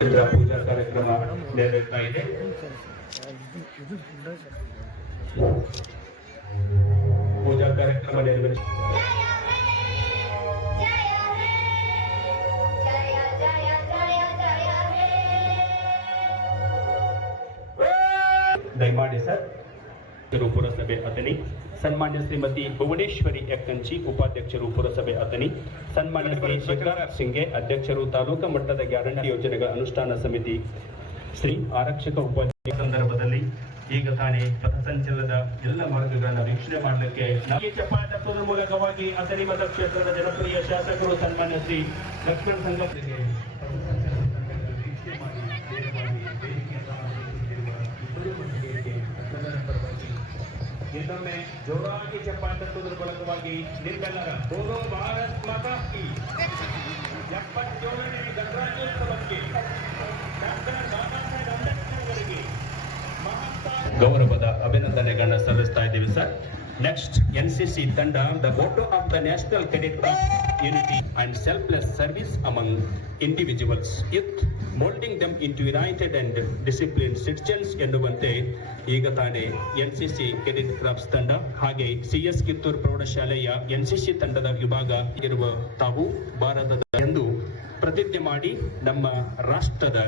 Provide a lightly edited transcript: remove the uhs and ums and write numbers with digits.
ಪೂಜಾ ಕಾರ್ಯಕ್ರಮ ನೆರವೇರ್ತಾ ಇದೆ. ಪೂಜಾ ಕಾರ್ಯಕ್ರಮ ನೆರವೇರಿಸಿ ದಯಮಾಡಿ ಸರ್. ಪುರಸಭೆ ಅಥಣಿ ಸನ್ಮಾನ್ಯ ಶ್ರೀಮತಿ ಭುವನೇಶ್ವರಿ ಯಕ್ಕಂಚಿ ಉಪಾಧ್ಯಕ್ಷರು ಪುರಸಭೆ ಅಥಣಿ, ಸನ್ಮಾನ್ಯ ಶ್ರೀ ಶಿಖರ್ ಸಿಂಗೆ ಅಧ್ಯಕ್ಷರು ತಾಲೂಕು ಮಟ್ಟದ ಗ್ಯಾರಂಟಿ ಯೋಜನೆಗಳ ಅನುಷ್ಠಾನ ಸಮಿತಿ, ಶ್ರೀ ಆರಕ್ಷಕ ಉಪಾಧ್ಯಕ್ಷ ಸಂದರ್ಭದಲ್ಲಿ ಈಗ ತಾನೇ ಪಥಸಂಚಲನದ ಎಲ್ಲ ಮಾರ್ಗಗಳನ್ನು ವೀಕ್ಷಣೆ ಮಾಡಲಿಕ್ಕೆ ಚಪ್ಪಾಳೆ ಮೂಲಕವಾಗಿ ಅಥಣಿ ಮತಕ್ಷೇತ್ರದ ಜನಪ್ರಿಯ ಶಾಸಕರು ಸನ್ಮಾನ್ಯ ಶ್ರೀ ಲಕ್ಷ್ಮಣ ಸಂಗಪ್ಪರಿಗೆ ಇನ್ನೊಮ್ಮೆ ಜೋರಾಗಿ ಚಪ್ಪಾಳೆ ತಟ್ಟುವುದರ ಮೂಲಕವಾಗಿ ನಿಮ್ಮೆಲ್ಲರ ಬೋಲೋ ಭಾರತ್ ಮಾತಾ ಕಿ 77ನೇ ಗಣರಾಜ್ಯೋತ್ಸವಕ್ಕೆ ಡಾಕ್ಟರ್ ಬಾಬಾ ಸಾಹೇಬ್ ಅಂಬೇಡ್ಕರ್ ಅವರಿಗೆ ಗೌರವದ ಅಭಿನಂದನೆಗಳನ್ನ ಸಲ್ಲಿಸ್ತಾ ಇದ್ದೀವಿ ಸರ್. ನೆಕ್ಸ್ಟ್ NCC ತಂಡ, the motto of the National Cadet Corps, unity and selfless service among individuals, youth, molding them into united and disciplined citizens ಎನ್ನುವಂತೆ ಈಗ ತಾನೇ NCC ಕೆಡೆಟ್ ಕ್ರಾಪ್ಸ್ ತಂಡ ಹಾಗೆ CS ಕಿತ್ತೂರು ಪ್ರೌಢಶಾಲೆಯ NCC ತಂಡದ ವಿಭಾಗ ಇರುವ ತಾವು ಭಾರತದ ಎಂದು ಪ್ರತಿಜ್ಞೆ ಮಾಡಿ ನಮ್ಮ ರಾಷ್ಟ್ರದ